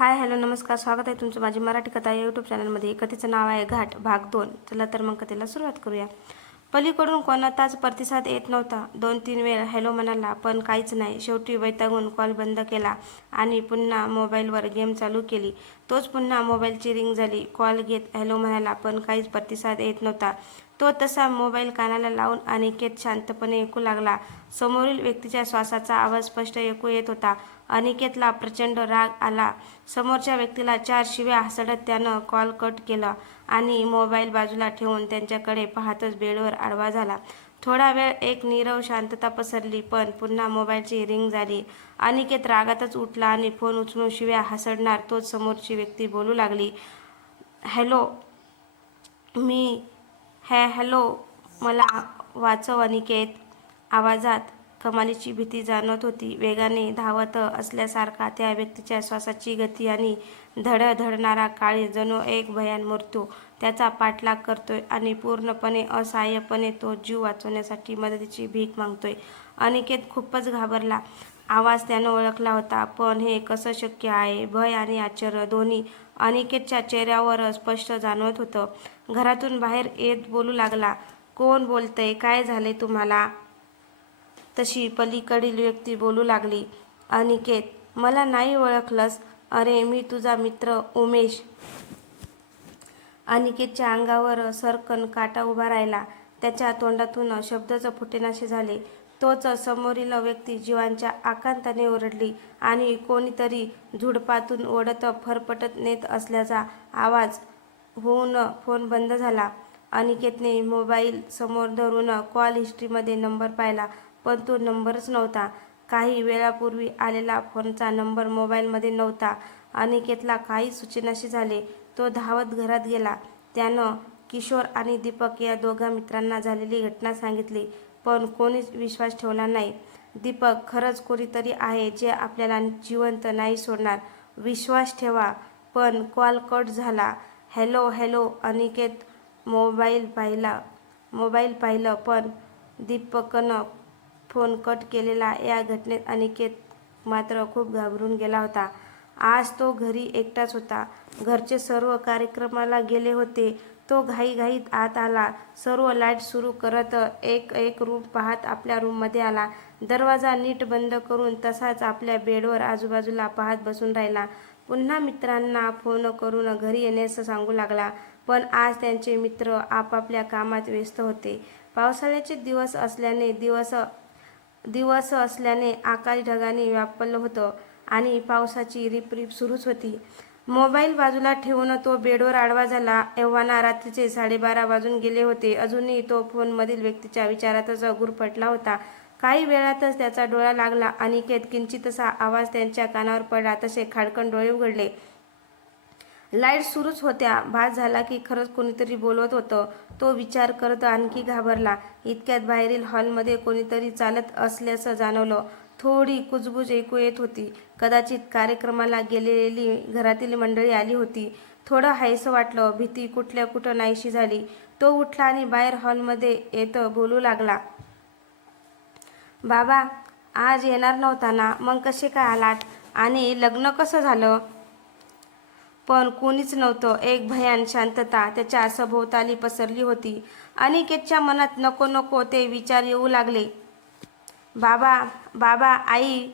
Hi hello नमस्कार स्वागत आहे तुमचं माझी मराठी कथा या यूट्यूब चॅनलमध्ये कथेचं नाव आहे घाट भाग दोन. चला तर मग कथेला सुरुवात करूया. पलीकडून कोणाचाच प्रतिसाद येत नव्हता. दोन तीन वेळ हॅलो म्हणाला पण काहीच नाही. शेवटी वैतागून कॉल बंद केला आणि पुन्हा मोबाईलवर गेम चालू केली. तोच पुन्हा मोबाईलची रिंग झाली. कॉल घेत हॅलो म्हणाला पण काहीच प्रतिसाद येत नव्हता. तो तसा मोबाईल कानाला लावून अनिकेत शांतपणे ऐकू लागला. समोरील व्यक्तीच्या श्वासाचा आवाज स्पष्ट ऐकू येत होता. अनिकेतला प्रचंड राग आला. समोरच्या व्यक्तीला चार शिव्या हसडत त्यानं कॉल कट केला आणि मोबाईल बाजूला ठेवून त्यांच्याकडे पाहतच बेडवर आडवा झाला. थोडा वेळ एक नीरव शांतता पसरली पण पुन्हा मोबाईलची रिंग झाली. अनिकेत रागातच उठला आणि फोन उचलून शिव्या हसडणार तोच समोरची व्यक्ती बोलू लागली. हॅलो मी हॅ हॅलो मला वाचव अनिकेत आवाजात. कमालीची भीती जाणवत होती. वेगाने धावत असल्यासारखा त्या व्यक्तीच्या श्वासाची गती आणि धडधडणारा काळी जणू एक भयान मृत्यू त्याचा पाठलाग करतोय आणि पूर्णपणे असहाय्यपणे तो जीव वाचवण्यासाठी मदतीची भीक मागतोय. अनिकेत खूपच घाबरला. आवाज त्यानं ओळखला होता पण हे कसं शक्य आहे? भय आणि आश्चर्य दोन्ही अनिकेतच्या चेहऱ्यावर स्पष्ट जाणवत होतं. घरातून बाहेर येत बोलू लागला. कोण बोलतंय? काय झालंय तुम्हाला? तशी पलीकडील व्यक्ती बोलू लागली अनिकेत मला नाही ओळखलंस. अरे मी तुझा मित्र उमेश. अनिकेतच्या अंगावर सरकन काटा उभा राहिला. त्याच्या तोंडातून शब्दच फुटेनाशे झाले. तोच समोरील व्यक्ती जीवांच्या आकांताने ओरडली आणि कोणीतरी झुडपातून ओढत फरफटत नेत असल्याचा आवाज होऊन फोन बंद झाला. अनिकेतने मोबाईल समोर धरून कॉल हिस्ट्रीमध्ये नंबर पाहिला. पण तो नंबरच नव्हता. काही वेळापूर्वी आलेला फोनचा नंबर मोबाईलमध्ये नव्हता अनिकेतला काही सूचनाशी झाले. तो धावत घरात गेला. त्यानं किशोर आणि दीपक या दोघा मित्रांना झालेली घटना सांगितली पण कोणीच विश्वास ठेवला नाही. दीपक खरंच कोणीतरी आहे जे आपल्याला जिवंत नाही सोडणार. विश्वास ठेवा पण कॉल कट झाला. हॅलो हॅलो अनिकेत मोबाईल पाहिला मोबाईल पाहिलं पण दीपकनं फोन कट केलेला या घटनेत अनिकेत मात्र खूप घाबरून गेला होता. आज तो घरी एकटाच होता. घरचे सर्व कार्यक्रमाला गेले होते. तो घाईघाईत आत आला. सर्व लाइट सुरू करत एक एक रूम पाहत आपल्या रूममध्ये आला. दरवाजा नीट बंद करून तसाच आपल्या बेडवर आजूबाजूला पाहत बसून राहिला. पुन्हा मित्रांना फोन करून घरी येण्यास सांगू लागला. पण आज त्यांचे मित्र आपापल्या कामात व्यस्त होते. पावसाळ्याचे दिवस असल्याने दिवस दिवस असल्याने आकाश ढगाने व्यापलं होतं आणि पावसाची रिपरिप सुरूच होती. मोबाईल बाजूला ठेवून तो बेडवर आडवा झाला. एव्हाना रात्रीचे साडेबारा वाजून गेले होते. अजूनही तो फोनमधील व्यक्तीच्या विचारातच गुरफटला होता. काही वेळातच त्याचा डोळा लागला अनिकेत किंचितसा आवाज त्यांच्या कानावर पडला. तसे खाडकन डोळे उघडले. लाइट सुरूच होत्या. भात झाला की खरंच कोणीतरी बोलवत होतं. तो विचार करत आणखी घाबरला. इतक्यात बाहेरील हॉलमध्ये कोणीतरी चालत असल्याचं जाणवलं. थोडी कुजबुज ऐकू येत होती. कदाचित कार्यक्रमाला गेलेली घरातील मंडळी आली होती. थोडं हायसं वाटलं. भीती कुठल्या कुठं नाहीशी झाली. तो उठला आणि बाहेर हॉलमध्ये येत बोलू लागला. बाबा आज येणार नव्हता ना? मग कसे काय आलात? आणि लग्न कसं झालं? पण कोणीच नव्हतं. एक भयान शांतता त्याच्या सभोवताली पसरली होती. अनिकेतच्या मनात नको नको ते विचार येऊ लागले. बाबा बाबा आई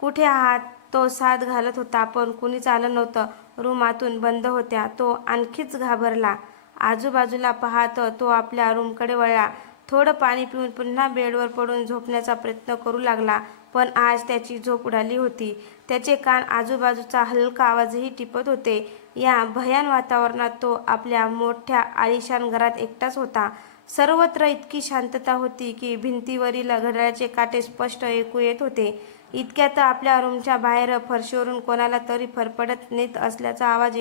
कुठे आहात? तो साथ घालत होता पण कुणीच आलं नव्हतं. रूमातून बंद होत्या. तो आणखीच घाबरला. आजूबाजूला पाहत तो आपल्या रूमकडे वळला. थोडं पाणी पिऊन पुन्हा बेडवर पडून झोपण्याचा प्रयत्न करू लागला. पण आज त्याची झोप उडाली होती. त्याचे कान आजूबाजूचा हलका आवाजही टिपत होते. या भयान वातावरणात तो आपल्या मोठ्या आलिशान घरात एकटाच होता. सर्वत्र इतकी शांतता होती की भिंतीवरील घड्याळाचे काटे स्पष्ट ऐकू येत होते. इतक्यात आपल्या रूमच्या बाहेर फरशीवरून कोणाला तरी फरफडत नेत असल्याचा आवाज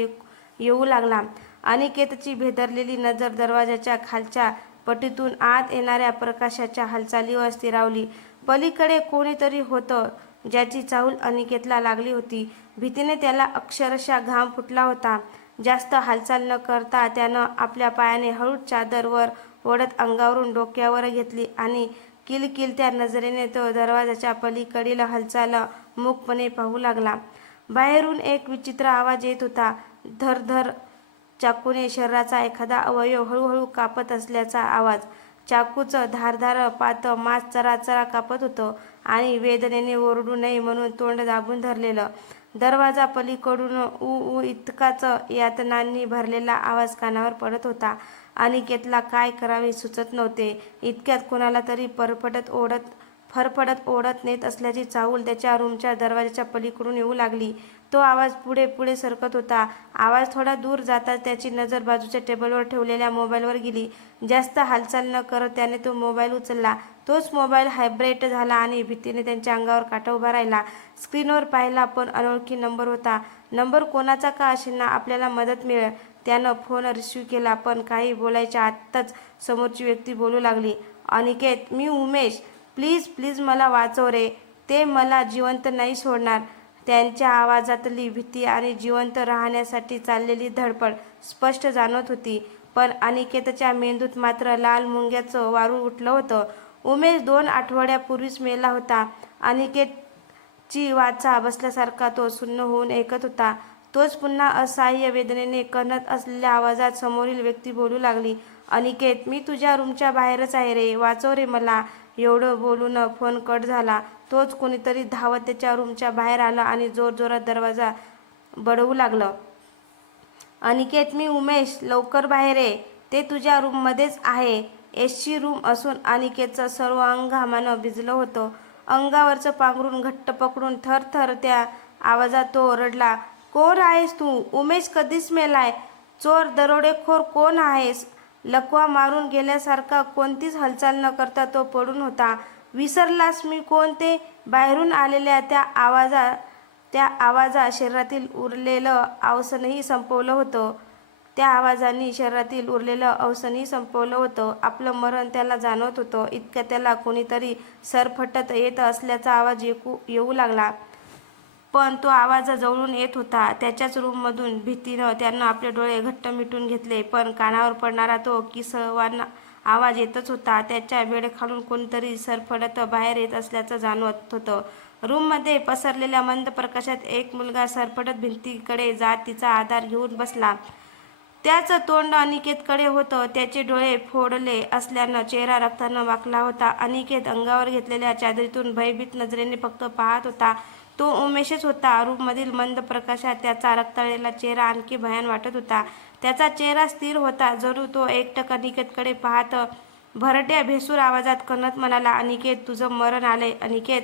येऊ लागला. अनिकेतची भेदरलेली नजर दरवाजाच्या खालच्या पटीतून आत येणाऱ्या प्रकाशाच्या हालचालीवर स्थिरावली. पलीकडे कोणीतरी होतं ज्याची चाहूल अनिकेतला लागली होती. भीतीने त्याला अक्षरशः घाम फुटला होता. जास्त हालचाल न करता त्यानं आपल्या पायाने हळूच चादरवर ओढत अंगावरून डोक्यावर घेतली आणि किलकिल त्या नजरेने तो दरवाजाच्या पलीकडील हालचाल मूकपणे पाहू लागला. बाहेरून एक विचित्र आवाज येत होता. धरधर चाकूने शरीराचा एखादा अवयव हळूहळू कापत असल्याचा आवाज. चाकूचं धारधार पातं मांस चराचरा कापत होतं आणि वेदनेने ओरडू नये म्हणून तोंड दाबून धरलेलं. दरवाजा पलीकडून ऊ ऊ इतकाच यातनांनी भरलेला आवाज कानावर पडत होता. अनिकेतला काय करावे सुचत नव्हते. इतक्यात कोणाला तरी परफटत ओढत फरफडत ओढत नेत असल्याची चाहूल त्याच्या रूमच्या दरवाजाच्या पलीकडून येऊ लागली. तो आवाज पुढे पुढे सरकत होता. आवाज थोडा दूर जाताच त्याची नजर बाजूच्या टेबलवर ठेवलेल्या मोबाईलवर गेली. जास्त हालचाल न करत त्याने तो मोबाईल उचलला. तोच मोबाईल हायब्रेट झाला आणि भीतीने त्यांच्या अंगावर काटा उभा राहिला. स्क्रीनवर पाहिला पण अनोळखी नंबर होता. नंबर कोणाचा का असेना आपल्याला मदत मिळेल त्यानं फोन रिसीव्ह केला पण काही बोलायच्या आत्ताच समोरची व्यक्ती बोलू लागली. अनिकेत मी उमेश. प्लीज प्लीज मला वाचव रे. ते मला जिवंत नाही सोडणार. त्यांच्या आवाजातली भीती आणि जिवंत राहण्यासाठी चाललेली धडपड स्पष्ट जाणवत होती. पण अनिकेतच्या मेंदूत मात्र लाल मुंग्याचं वारू उठलं होतं. उमेश दोन आठवड्यापूर्वीच मेला होता. अनिकेतची वाचा बसल्यासारखा तो सुन्न होऊन ऐकत होता. तोच पुन्हा असहाय्य वेदनेने कणत असलेल्या आवाजात समोरील व्यक्ती बोलू लागली अनिकेत मी तुझ्या रूमच्या बाहेरच आहे रे. वाचव रे मला. एवढं बोलून फोन कट झाला. तोच कोणीतरी धावत त्याच्या रूमच्या बाहेर आला आणि जोरजोरात दरवाजा बडवू लागलं. अनिकेत मी उमेश लवकर बाहेर ये. ते तुझ्या रूममध्येच आहे. एसची रूम असून अनिकेतचं सर्व अंग घामानं भिजलं होतं. अंगावरचं पांघरून घट्ट पकडून थर थर त्या आवाजात तो ओरडला कोण आहेस तू? उमेश कधीच मेलाय. चोर दरोडेखोर कोण आहेस? लकवा मारून गेल्यासारखा कोणतीच हालचाल न करता तो पडून होता. विसरलास मी कोण ते? बाहेरून आलेल्या त्या आवाजा त्या आवाजा शरीरातील उरलेलं अवसनही संपवलं होतं. त्या आवाजाने शरीरातील उरलेलं अवसनही संपवलं होतं. आपलं मरण त्याला जाणवत होतं. इतक्या त्याला कोणीतरी सरफटत येत असल्याचा आवाज येऊ येऊ लागला. पण तो आवाज जवळून येत होता. त्याच्याच रूममधून भीतीनं त्यानं आपले डोळे घट्ट मिटून घेतले. पण कानावर पडणारा तो किसवाना आवाज येतच होता. त्याच्या वेळेखालून कोणतरी सरफडत बाहेर येत असल्याचं जाणवत होतं. रूममध्ये पसरलेल्या मंद प्रकाशात एक मुलगा सरफडत भिंतीकडे जात तिचा आधार घेऊन बसला. त्याचं तोंड अनिकेतकडे होतं. त्याचे डोळे फोडले असल्यानं चेहरा रक्तानं वाकला होता. अनिकेत अंगावर घेतलेल्या चादरीतून भयभीत नजरेने फक्त पाहत होता. तो उमेशच होता. रूममधील मंद प्रकाशात त्याचा रक्ताळलेला चेहरा आणखी भयान वाटत होता. त्याचा चेहरा स्थिर होता. जरूर तो एकटक अनिकेतकडे पाहत भरट्या भेसूर आवाजात कणत म्हणाला अनिकेत तुझं मरण आलंय अनिकेत.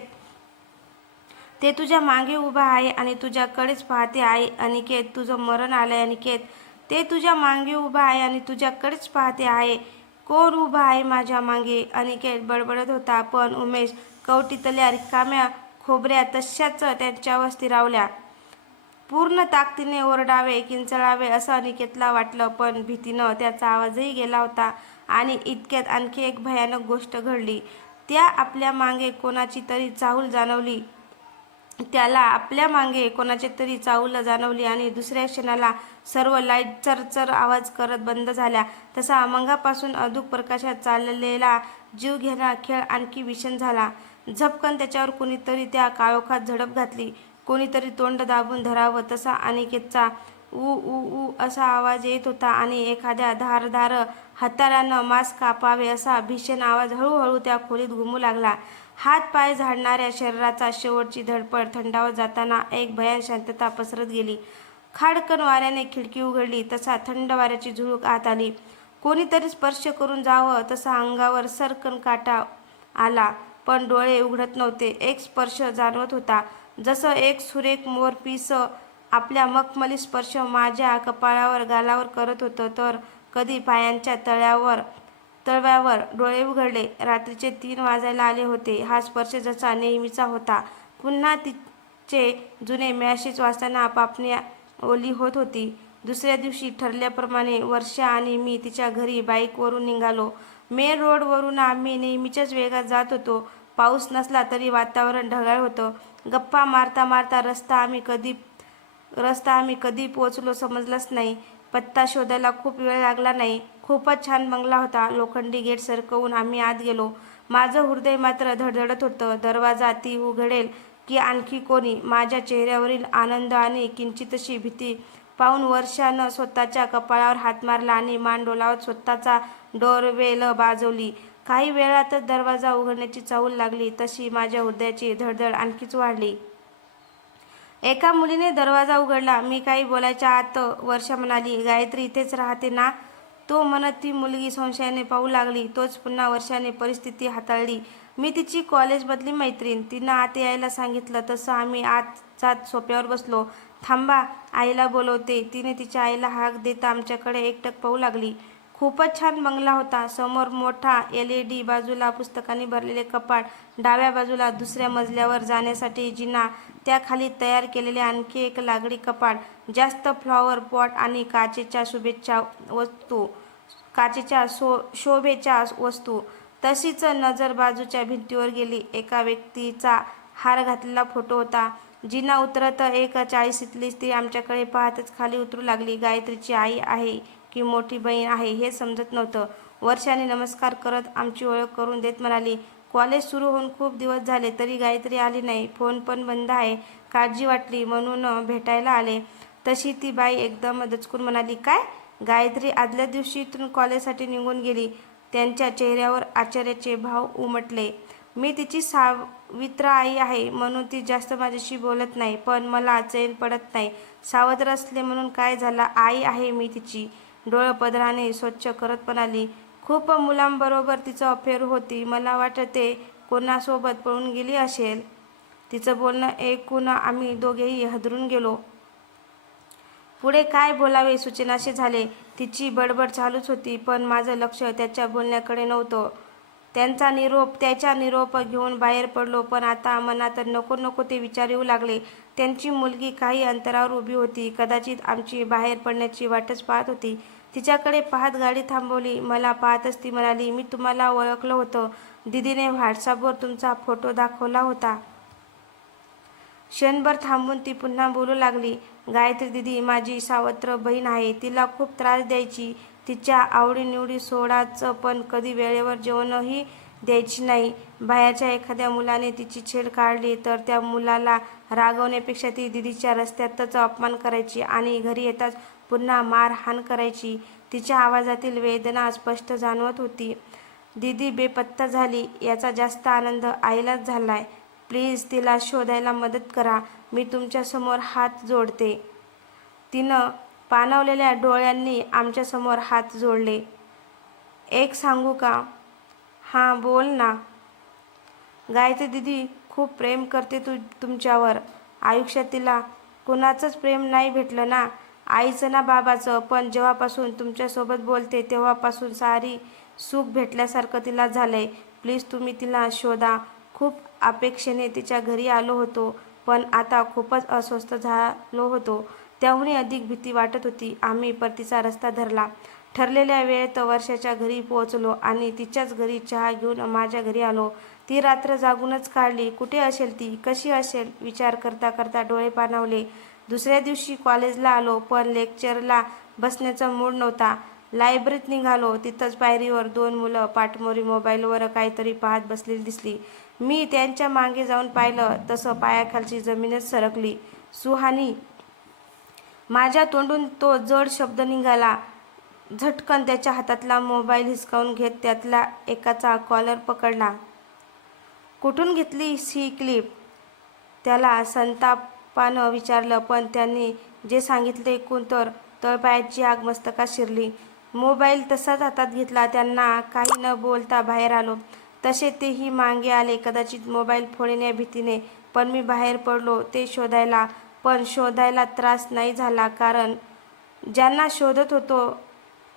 ते तुझ्या मागे उभा आहे आणि तुझ्याकडेच पाहते आहे अनिकेत तुझं मरण आलंय अनिकेत. ते तुझ्या मागे उभा आहे आणि तुझ्याकडेच पाहते आहे. कोण उभा आहे माझ्या मागे? अनिकेत बडबडत होता. पण उमेश कवटीतल्या रिकाम्या खोबऱ्या तशाच त्यांच्यावर स्थिरावल्या पूर्ण ताकदीने ओरडावे किंचळावे असं अनिकेतला वाटलं पण भीतीनं त्याचा आवाजही गेला होता आणि इतक्यात आणखी एक भयानक गोष्ट घडली. त्या आपल्या मागे कोणाची तरी चाहूल जाणवली. त्याला आपल्या मागे कोणाची तरी चाहूल जाणवली आणि दुसऱ्या क्षणाला सर्व लाइट चरचर आवाज करत बंद झाल्या. तसा अमंगापासून अधूक प्रकाशात चाललेला जीव घेणा खेळ आणखी भीषण झाला. झपकन त्याच्यावर कोणीतरी त्या काळोखात झडप घातली. कोणीतरी तोंड दाबून धरावं तसा अनिकेतचा ऊ ऊ ऊ असा आवाज येत होता आणि एखाद्या धारधार हत्यारानं मांस कापावे असा भीषण आवाज हळूहळू त्या खोलीत घुमू लागला. हात पाय झाडणाऱ्या शरीराचा शेवटची धडपड थंडावत जाताना एक भयान शांतता पसरत गेली. खाडकन वाऱ्याने खिडकी उघडली तसा थंड वाऱ्याची झुळूक आत आली. कोणीतरी स्पर्श करून जावं तसा अंगावर सरकन काटा आला. पण डोळे उघडत नव्हते. एक स्पर्श जाणवत होता. जसं एक सुरेख मोरपीस आपल्या मखमली स्पर्श माझ्या कपाळावर गालावर करत होतं तर कधी पायांच्या तळ्यावर तळव्यावर डोळे उघडले. रात्रीचे तीन वाजायला आले होते. हा स्पर्श जसा नेहमीचा होता. पुन्हा तिचे जुने मॅसेज वाचताना पापणी ओली होत होती. दुसऱ्या दिवशी ठरल्याप्रमाणे वर्षा आणि मी तिच्या घरी बाईकवरून निघालो. मेन रोडवरून आम्ही नेहमीच्याच वेगात जात होतो. पाऊस नसला तरी वातावरण ढगाळ होतं. गप्पा मारता मारता रस्ता आम्ही कधी रस्ता आम्ही कधी पोहोचलो समजलंच नाही. पत्ता शोधायला खूप वेळ लागला नाही. खूपच छान बंगला होता. लोखंडी गेट सरकवून आम्ही आत गेलो. माझं हृदय मात्र धडधडत होतं. दरवाजा ती उघडेल की आणखी कोणी? माझ्या चेहऱ्यावरील आनंद आणि किंचितशी भीती पाहून वर्षानं स्वतःच्या कपाळावर हात मारला आणि मान डोलावत स्वतःचा डोरवेल बाजवली. काही वेळातच दरवाजा उघडण्याची चाहूल लागली तशी माझ्या हृदयाची धडधड आणखीच वाढली. एका मुलीने दरवाजा उघडला. मी काही बोलायच्या आत वर्षा म्हणाली गायत्री इथेच राहते ना? तो म्हणत ती मुलगी संशयाने पाहू लागली. तोच पुन्हा वर्षाने परिस्थिती हाताळली. मी तिची कॉलेजमधली मैत्रीण. तिनं आत यायला सांगितलं तसं आम्ही आत जात सोप्यावर बसलो. थांबा आईला बोलवते. तिने तिच्या आईला हाक देता आमच्याकडे एकटक पाहू लागली. खूपच छान बंगला होता. समोर मोठा एल ई डी बाजूला पुस्तकांनी भरलेले कपाट डाव्या बाजूला दुसऱ्या मजल्यावर जाण्यासाठी जिना त्याखाली तयार केलेले आणखी एक लागडी कपाट जास्त फ्लॉवर पॉट आणि काचेच्या शुभेच्छा वस्तू काचेच्या शो शोभेच्या वस्तू. तशीच नजर बाजूच्या भिंतीवर गेली. एका व्यक्तीचा हार घातलेला फोटो होता. जिना उतरत एक चाळीसीतली स्त्री आमच्याकडे पाहतच खाली उतरू लागली. गायत्रीची आई आहे. की मोठी बहीण आहे हे समजत नव्हतं. वर्षाने नमस्कार करत आमची ओळख करून देत म्हणाली कॉलेज सुरू होऊन खूप दिवस झाले तरी गायत्री आली नाही. फोन पण बंद आहे. काळजी वाटली म्हणून भेटायला आले. तशी ती बाई एकदम दचकून म्हणाली काय? गायत्री आदल्या दिवशी इथून कॉलेजसाठी निघून गेली. त्यांच्या चेहऱ्यावर आश्चर्याचे भाव उमटले. मी तिची सावित्र आई आहे म्हणून ती जास्त माझ्याशी बोलत नाही पण मला चैन पडत नाही. सावत्र असले म्हणून काय झाला? आई आहे मी तिची. डोळं पदराने स्वच्छ करत म्हणाली खूप मुलांबरोबर तिचं अफेअर होती. मला वाटतं ते कोणासोबत पळून गेली असेल तिचं बोलणं ऐकून आम्ही दोघेही हदरून गेलो. पुढे काय बोलावे सूचनाशी झाले. तिची बडबड चालूच होती पण माझं लक्ष त्याच्या बोलण्याकडे नव्हतं. त्यांचा निरोप त्याच्या निरोप घेऊन बाहेर पडलो पण आता मनात नको नको ते विचार येऊ लागले. त्यांची मुलगी काही अंतरावर उभी होती. कदाचित आमची बाहेर पडण्याची वाटच पाहत होती. तिच्याकडे पाहत गाडी थांबवली. मला पाहतच ती म्हणाली मी तुम्हाला ओळखलं होतं. दीदीने व्हॉट्सअपवर तुमचा फोटो दाखवला होता. क्षणभर थांबून ती पुन्हा बोलू लागली गायत्री दिदी माझी सावत्र बहीण आहे. तिला खूप त्रास द्यायची. तिच्या आवडीनिवडी सोडाचं पण कधी वेळेवर जेवणही द्यायची नाही. बाहेरच्या एखाद्या मुलाने तिची छेड काढली तर त्या मुलाला रागवण्यापेक्षा ती दिदीच्या रस्त्यातच अपमान करायची आणि घरी येताच पुन्हा मारहाण करायची. तिच्या आवाजातील वेदना स्पष्ट जाणवत होती. दिदी बेपत्ता झाली. याचा जास्त आनंद आईलाच झालाय. प्लीज तिला शोधायला मदत करा. मी तुमच्यासमोर हात जोडते. तिनं पाणवलेल्या डोळ्यांनी आमच्यासमोर हात जोडले. एक सांगू का? हां बोल ना. गायत्री दिदी खूप प्रेम करते तू तुमच्यावर. आयुष्यात तिला कुणाचंच प्रेम नाही भेटलं ना. आईचं ना बाबाचं पण जेव्हापासून तुमच्यासोबत बोलते तेव्हापासून सारी सुख भेटल्यासारखं तिला झालं आहे प्लीज तुम्ही तिला शोधा. खूप अपेक्षेने तिच्या घरी आलो होतो पण आता खूपच अस्वस्थ झालो होतो. त्याहूनही अधिक भीती वाटत होती आम्ही परतीचा रस्ता धरला. ठरलेल्या वेळेत वर्षाच्या घरी पोहोचलो आणि तिच्याच घरी चहा घेऊन माझ्या घरी आलो. ती रात्र जागूनच काढली. कुठे असेल ती? कशी असेल? विचार करता करता डोळे पाणावले. दुसऱ्या दिवशी कॉलेजला आलो पण लेक्चरला बसण्याचा मूड नव्हता. लायब्ररीत निघालो. तिथंच पायरीवर दोन मुलं पाठमोरी मोबाईलवर काहीतरी पाहत बसलेली दिसली. मी त्यांच्या मागे जाऊन पाहिलं. तसं पायाखालची जमीनच सरकली. सुहानी माझ्या तोंडून तो जड शब्द निघाला. झटकन त्याच्या हातातला मोबाईल हिसकावून घेत त्यातला एकाचा कॉलर पकडला. कुठून घेतलीस ही क्लिप? त्याला संतापानं विचारलं पण त्यांनी जे सांगितले ऐकून तर तळपायाची आग मस्तकात शिरली. मोबाईल तसाच हातात घेतला त्यांना काही न बोलता बाहेर आलो. तसे तेही मागे आले कदाचित मोबाईल फोडण्या भीतीने. पण मी बाहेर पडलो ते शोधायला. पण शोधायला त्रास नाही झाला कारण ज्यांना शोधत होतो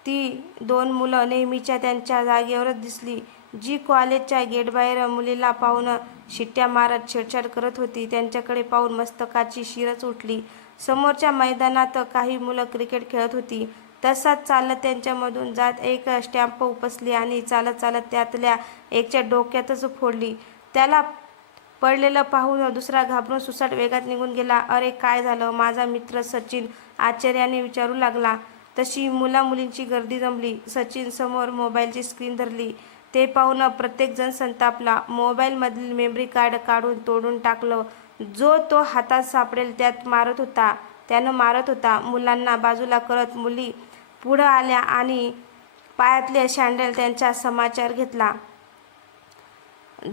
ती दोन मुलं नेहमीच्या त्यांच्या जागेवरच दिसली. जी कॉलेजच्या गेटबाहेर मुलीला पाहून शिट्ट्या मारत छेडछाड करत होती त्यांच्याकडे पाहून मस्तकाची शिरच उठली. समोरच्या मैदानात काही मुलं क्रिकेट खेळत होती. तसाच चालत त्यांच्यामधून जात एक स्टॅम्प उपसली आणि चालत चालत त्यातल्या एकच्या डोक्यातच फोडली. त्याला पडलेलं पाहून दुसरा घाबरून सुसाट वेगात निघून गेला. अरे काय झालं? माझा मित्र सचिन आश्चर्याने विचारू लागला. तशी मुला मुलींची गर्दी जमली. सचिन समोर मोबाईलची स्क्रीन धरली. ते पाहून प्रत्येकजण संतापला. मोबाईलमधील मेमरी कार्ड काढून तोडून टाकलं. जो तो हातात सापडेल त्यात मारत होता. त्यानं मारत होता. मुलांना बाजूला करत मुली पुढं आल्या आणि पायातले शँडल त्यांचा समाचार घेतला.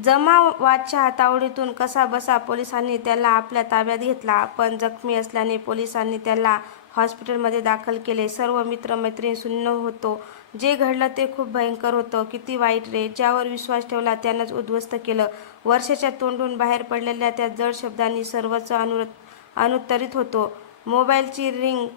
जमावाच्या हातावडीतून कसा बसा पोलिसांनी त्याला आपल्या ताब्यात घेतला पण जखमी असल्याने पोलिसांनी त्याला हॉस्पिटलमध्ये दाखल केले. सर्व मित्रमैत्रीण सुन्न होतो. जे घडलं ते खूप भयंकर होतं. किती वाईट रे. ज्यावर विश्वास ठेवला त्यानंच उद्ध्वस्त केलं. वर्षाच्या तोंडून बाहेर पडलेल्या त्या जड शब्दांनी सर्वच अनु अनुत्तरित होतो. मोबाईलची रिंग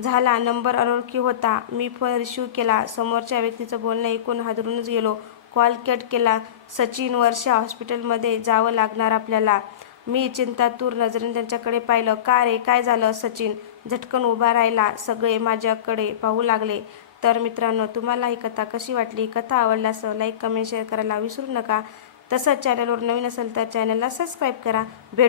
झाला नंबर अनोळखी होता. मी फोन रिसिव्ह केला. समोरच्या व्यक्तीचं बोलणं ऐकून हादरूनच गेलो. कॉल कट केला. सचिन वर्षा हॉस्पिटलमध्ये जावं लागणार आपल्याला. मी चिंतातूर नजरेने त्यांच्याकडे पाहिलं. का रे? काय झालं? सचिन झटकन उभा राहिला. सगळे माझ्याकडे पाहू लागले. तर मित्रांनो तुम्हाला ही कथा कशी वाटली? कथा आवडल्यास लाईक कमेंट शेअर करायला विसरू नका. तसंच चॅनलवर नवीन असेल तर चॅनलला सबस्क्राईब करा. भेट